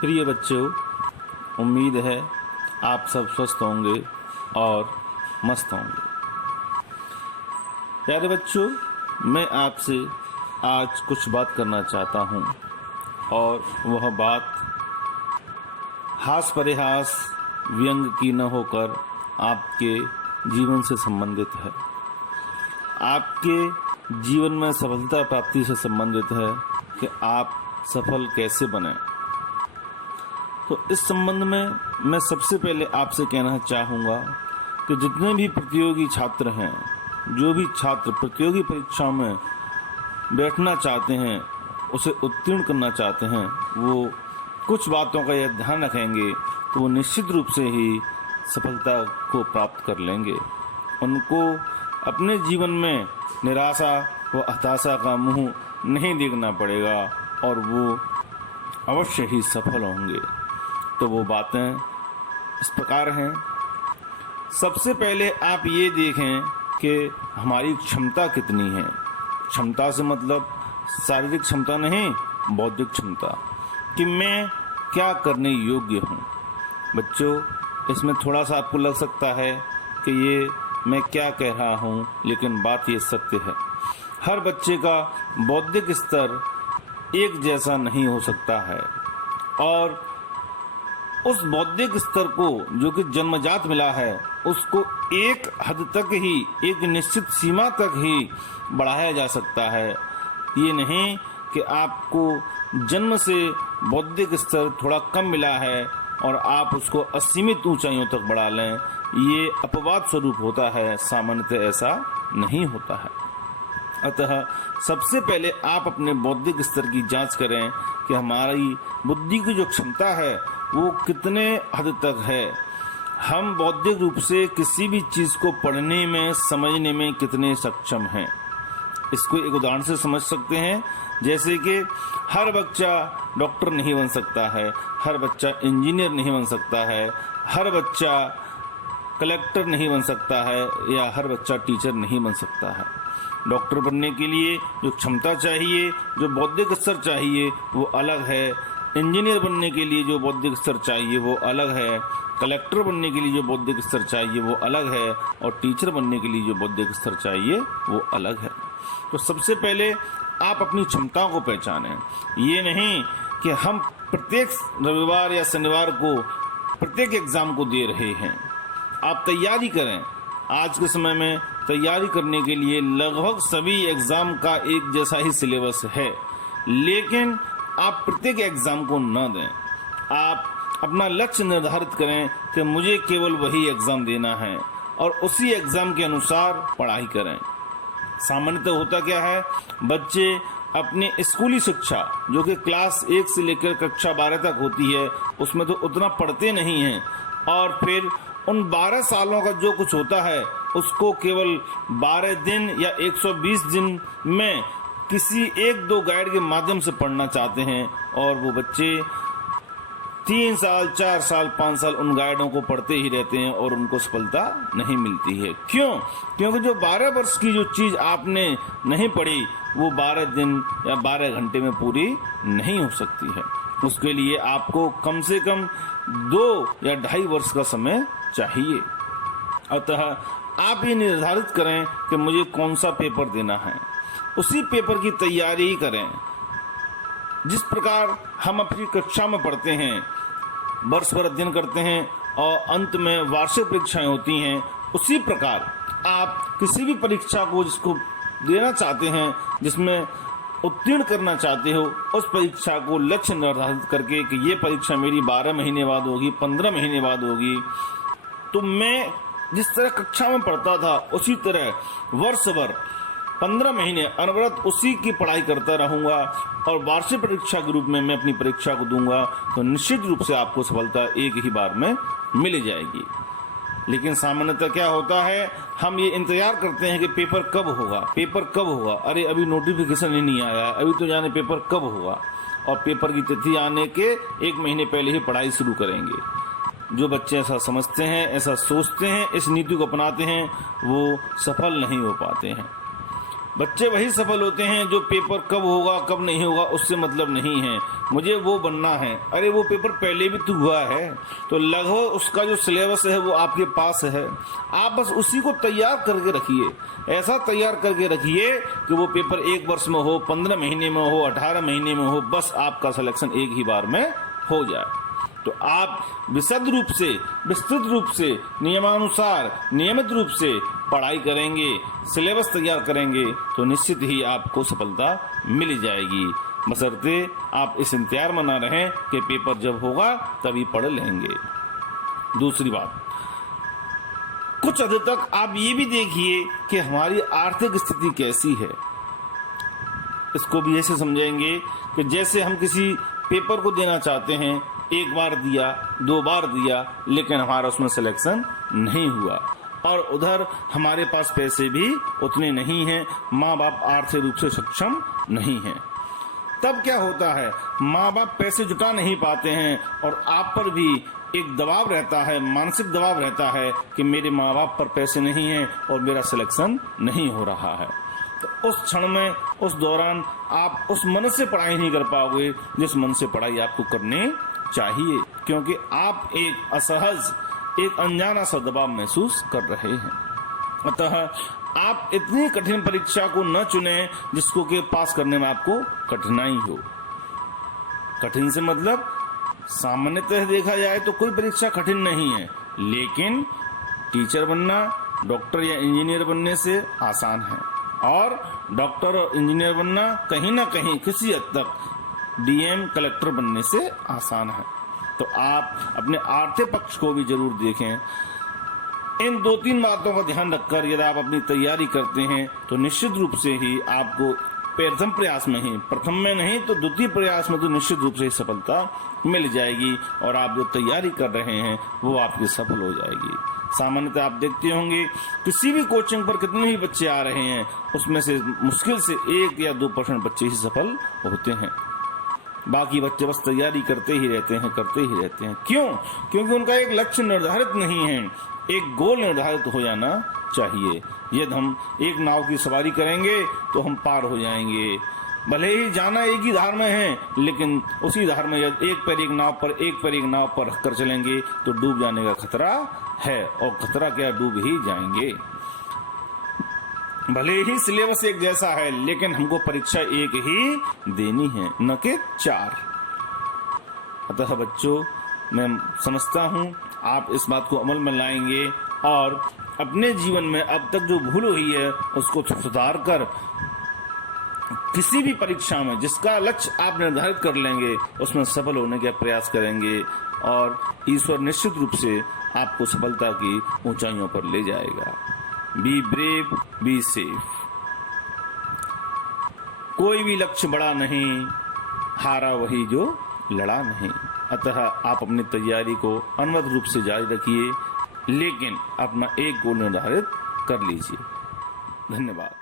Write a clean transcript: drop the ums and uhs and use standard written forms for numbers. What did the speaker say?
प्रिय बच्चों, उम्मीद है आप सब स्वस्थ होंगे और मस्त होंगे। प्यारे बच्चों, मैं आपसे आज कुछ बात करना चाहता हूँ और वह बात हास परिहास व्यंग की न होकर आपके जीवन से संबंधित है। आपके जीवन में सफलता प्राप्ति से संबंधित है कि आप सफल कैसे बने। तो इस संबंध में मैं सबसे पहले आपसे कहना चाहूँगा कि जितने भी प्रतियोगी छात्र हैं, जो भी छात्र प्रतियोगी परीक्षाओं में बैठना चाहते हैं, उसे उत्तीर्ण करना चाहते हैं, वो कुछ बातों का यह ध्यान रखेंगे तो वो निश्चित रूप से ही सफलता को प्राप्त कर लेंगे। उनको अपने जीवन में निराशा व हताशा का मुंह नहीं देखना पड़ेगा और वो अवश्य ही सफल होंगे। तो वो बातें इस प्रकार हैं। सबसे पहले आप ये देखें कि हमारी क्षमता कितनी है। क्षमता से मतलब शारीरिक क्षमता नहीं, बौद्धिक क्षमता, कि मैं क्या करने योग्य हूँ। बच्चों, इसमें थोड़ा सा आपको लग सकता है कि ये मैं क्या कह रहा हूँ, लेकिन बात ये सत्य है। हर बच्चे का बौद्धिक स्तर एक जैसा नहीं हो सकता है और उस बौद्धिक स्तर को जो कि जन्मजात मिला है, उसको एक हद तक ही, एक निश्चित सीमा तक ही बढ़ाया जा सकता है। ये नहीं कि आपको जन्म से बौद्धिक स्तर थोड़ा कम मिला है और आप उसको असीमित ऊंचाइयों तक बढ़ा लें। ये अपवाद स्वरूप होता है, सामान्यतः ऐसा नहीं होता है। अतः सबसे पहले आप अपने बौद्धिक स्तर की जांच करें कि हमारी बुद्धि की जो क्षमता है वो कितने हद तक है। हम बौद्धिक रूप से किसी भी चीज को पढ़ने में, समझने में कितने सक्षम हैं। इसको एक उदाहरण से समझ सकते हैं। जैसे कि हर बच्चा डॉक्टर नहीं बन सकता है, हर बच्चा इंजीनियर नहीं बन सकता है, हर बच्चा कलेक्टर नहीं बन सकता है या हर बच्चा टीचर नहीं बन सकता है। डॉक्टर बनने के लिए जो क्षमता चाहिए, जो बौद्धिक स्तर चाहिए, वो अलग है। इंजीनियर बनने के लिए जो बौद्धिक स्तर चाहिए वो अलग है। कलेक्टर बनने के लिए जो बौद्धिक स्तर चाहिए वो अलग है और टीचर बनने के लिए जो बौद्धिक स्तर चाहिए वो अलग है। तो सबसे पहले आप अपनी क्षमताओं को पहचानें। ये नहीं कि हम प्रत्येक रविवार या शनिवार को प्रत्येक एग्जाम को दे रहे हैं। आप तैयारी करें। आज के समय में तैयारी करने के लिए लगभग सभी एग्जाम का एक जैसा ही सिलेबस है, लेकिन आप प्रत्येक एग्जाम को न दें। आप अपना लक्ष्य निर्धारित करें कि मुझे केवल वही एग्जाम देना है और उसी एग्जाम के अनुसार पढ़ाई करें। सामान्यतः होता क्या है, बच्चे अपने स्कूली शिक्षा जो कि क्लास 1 से लेकर कक्षा 12 तक होती है, उसमें तो उतना पढ़ते नहीं हैं और फिर उन 12 सालों का जो कुछ होता है उसको केवल 12 दिन या 120 दिन में किसी 1-2 गाइड के माध्यम से पढ़ना चाहते हैं और वो बच्चे 3 साल, 4 साल, 5 साल उन गाइडों को पढ़ते ही रहते हैं और उनको सफलता नहीं मिलती है। क्यों? क्योंकि जो 12 वर्ष की जो चीज आपने नहीं पढ़ी वो 12 दिन या 12 घंटे में पूरी नहीं हो सकती है। उसके लिए आपको कम से कम 2 या 2.5 वर्ष का समय चाहिए। अतः आप ये निर्धारित करें कि मुझे कौन सा पेपर देना है, उसी पेपर की तैयारी ही करें। जिस प्रकार हम अपनी कक्षा में पढ़ते हैं, वर्ष भर अध्ययन करते हैं और अंत में वार्षिक परीक्षाएं होती हैं, उसी प्रकार आप किसी भी परीक्षा को जिसको देना चाहते हैं, जिसमें उत्तीर्ण करना चाहते हो, उस परीक्षा को लक्ष्य निर्धारित करके कि ये परीक्षा मेरी 12 महीने बाद होगी, 15 महीने बाद होगी, तो मैं जिस तरह कक्षा में पढ़ता था उसी तरह वर्ष भर 15 महीने अनवरत उसी की पढ़ाई करता रहूंगा और वार्षिक परीक्षा के रूप में मैं अपनी परीक्षा को दूंगा, तो निश्चित रूप से आपको सफलता एक ही बार में मिल जाएगी। लेकिन सामान्यतः क्या होता है, हम ये इंतजार करते हैं कि पेपर कब होगा, पेपर कब होगा। अरे अभी नोटिफिकेशन ही नहीं आया है, अभी तो जाने पेपर कब होगा, और पेपर की तिथि आने के 1 महीने पहले ही पढ़ाई शुरू करेंगे। जो बच्चे ऐसा समझते हैं, ऐसा सोचते हैं, इस नीति को अपनाते हैं, वो सफल नहीं हो पाते हैं। बच्चे वही सफल होते हैं जो पेपर कब होगा कब नहीं होगा उससे मतलब नहीं है, मुझे वो बनना है। अरे वो पेपर पहले भी तो हुआ है, तो लगभग उसका जो सिलेबस है वो आपके पास है, आप बस उसी को तैयार करके रखिए। ऐसा तैयार करके रखिए कि वो पेपर 1 वर्ष में हो, 15 महीने में हो, 18 महीने में हो, बस आपका सिलेक्शन एक ही बार में हो जाए। तो आप विशद रूप से, विस्तृत रूप से, नियमानुसार, नियमित रूप से पढ़ाई करेंगे, सिलेबस तैयार करेंगे तो निश्चित ही आपको सफलता मिल जाएगी, बशर्ते आप इस इंतजार में ना रहें कि पेपर जब होगा तभी पढ़ लेंगे। दूसरी बात, कुछ हद तक आप ये भी देखिए कि हमारी आर्थिक स्थिति कैसी है। इसको भी ऐसे समझेंगे कि जैसे हम किसी पेपर को देना चाहते हैं, 1 बार दिया, 2 बार दिया, लेकिन हमारा उसमें सिलेक्शन नहीं हुआ और उधर हमारे पास पैसे भी उतने नहीं हैं, माँ बाप आर्थिक रूप से सक्षम नहीं हैं। तब क्या होता है, माँ बाप पैसे जुटा नहीं पाते हैं और आप पर भी एक दबाव रहता है, मानसिक दबाव रहता है कि मेरे माँ बाप पर पैसे नहीं हैं और मेरा सिलेक्शन नहीं हो रहा है। तो उस क्षण में, उस दौरान आप उस मन से पढ़ाई नहीं कर पाओगे जिस मन से पढ़ाई आपको करनी चाहिए, क्योंकि आप एक असहज, एक अनजाना सा दबाव महसूस कर रहे हैं। अतः आप इतनी कठिन परीक्षा को न चुने जिसको कि पास करने में आपको कठिनाई हो। कठिन से मतलब सामान्यतः देखा जाए तो कोई परीक्षा कठिन नहीं है, लेकिन टीचर बनना डॉक्टर या इंजीनियर बनने से आसान है और डॉक्टर और इंजीनियर बनना कहीं ना कहीं किसी हद तक डीएम कलेक्टर बनने से आसान है। तो आप अपने आर्थिक पक्ष को भी जरूर देखें। इन 2-3 बातों का ध्यान रखकर यदि आप अपनी तैयारी करते हैं तो निश्चित रूप से ही आपको प्रथम प्रयास में ही, प्रथम में नहीं तो द्वितीय प्रयास में तो निश्चित रूप से ही सफलता मिल जाएगी और आप जो तैयारी कर रहे हैं वो आपकी सफल हो जाएगी। सामान्यतः आप देखते होंगे किसी भी कोचिंग पर कितने ही बच्चे आ रहे हैं, उसमें से मुश्किल से 1 या 2% बच्चे ही सफल होते हैं, बाकी बच्चे बस तैयारी करते ही रहते हैं। क्यों? क्योंकि उनका एक लक्ष्य निर्धारित नहीं है, एक गोल निर्धारित हो जाना चाहिए। यदि हम एक नाव की सवारी करेंगे तो हम पार हो जाएंगे, भले ही जाना एक ही धार में है, लेकिन उसी धार में यदि एक पैर एक नाव पर रखकर चलेंगे तो डूब जाने का खतरा है, और खतरा क्या, डूब ही जाएंगे। भले ही सिलेबस एक जैसा है, लेकिन हमको परीक्षा एक ही देनी है, न कि 4। अतः बच्चों, मैं समझता हूँ आप इस बात को अमल में लाएंगे और अपने जीवन में अब तक जो भूल हुई है उसको सुधार कर किसी भी परीक्षा में जिसका लक्ष्य आप निर्धारित कर लेंगे उसमें सफल होने का प्रयास करेंगे और ईश्वर निश्चित रूप से आपको सफलता की ऊंचाइयों पर ले जाएगा। Be brave, be safe. कोई भी लक्ष्य बड़ा नहीं, हारा वही जो लड़ा नहीं। अतः आप अपनी तैयारी को अनवरत रूप से जारी रखिए, लेकिन अपना एक गोल निर्धारित कर लीजिए। धन्यवाद।